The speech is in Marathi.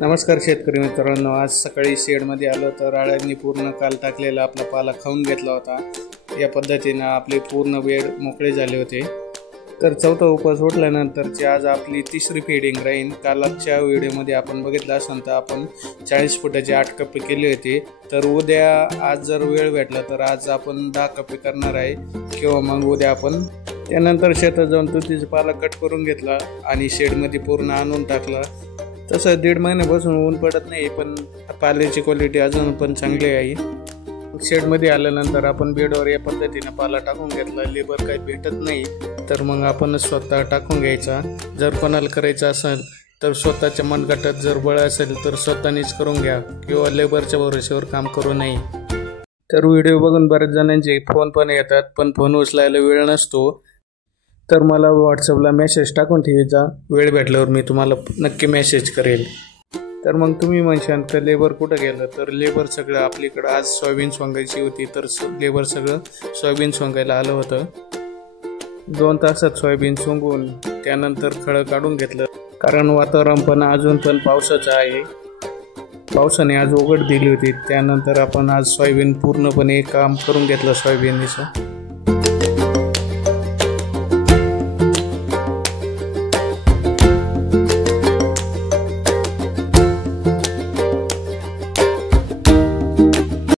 नमस्कार शेतकरी मित्रांनो, आज सकाळी शेडमध्ये आलो तर अळ्यांनी पूर्ण काल टाकलेला आपला पाला खाऊन घेतला होता। या पद्धतीने आपले पूर्ण वेळ मोकळे झाले होते। तर चौथा उपवास उठल्यानंतरची आज आपली तिसरी फीडिंग राहील। कालच्या व्हिडिओमध्ये आपण बघितलं असेल तर आपण 40 फुटाचे 8 कप्पे केले होते। तर उद्या आज जर वेळ भेटला तर आज आपण 10 कप्पे करणार आहे किंवा मग उद्या आपण त्यानंतर शेतात जाऊन तुतीचा पाला कट करून घेतला आणि शेडमध्ये पूर्ण आणून टाकला। तसं 1.5 महिन्यापासून ऊन पडत नाही, पण पाल्याची क्वालिटी अजून पण चांगली आहे। शेडमध्ये आल्यानंतर आपण बेडवर या पद्धतीने पाला टाकून घेतला। लेबर काही भेटत नाही तर मग आपण स्वतः टाकून घ्यायचा। जर कोणाला करायचं असेल तर स्वतःच्या मनगटात जर बळ असेल तर स्वतःनीच करून घ्या किंवा लेबरच्या भरोश्यावर काम करू नये। तर व्हिडिओ बघून बऱ्याच जणांचे फोन पण येतात, पण फोन उचलायला वेळ नसतो। तर मला व्हॉट्सअपला मेसेज टाकून ठेवायचा, वेळ भेटल्यावर मी तुम्हाला नक्की मेसेज करेल। तर मग तुम्ही म्हणशाल तर लेबर कुठं गेलं, तर लेबर सगळं आपल्याकडं आज सोयाबीन सोंगायची होती तर लेबर सगळं सोयाबीन सोंगायला आलं होतं। 2 तासात सोयाबीन सोंगून त्यानंतर खळं काढून घेतलं, कारण वातावरण पण अजून पण पावसाचं आहे। पावसाने आज उघड दिली होती, त्यानंतर आपण आज सोयाबीन पूर्णपणे काम करून घेतलं सोयाबीनचं।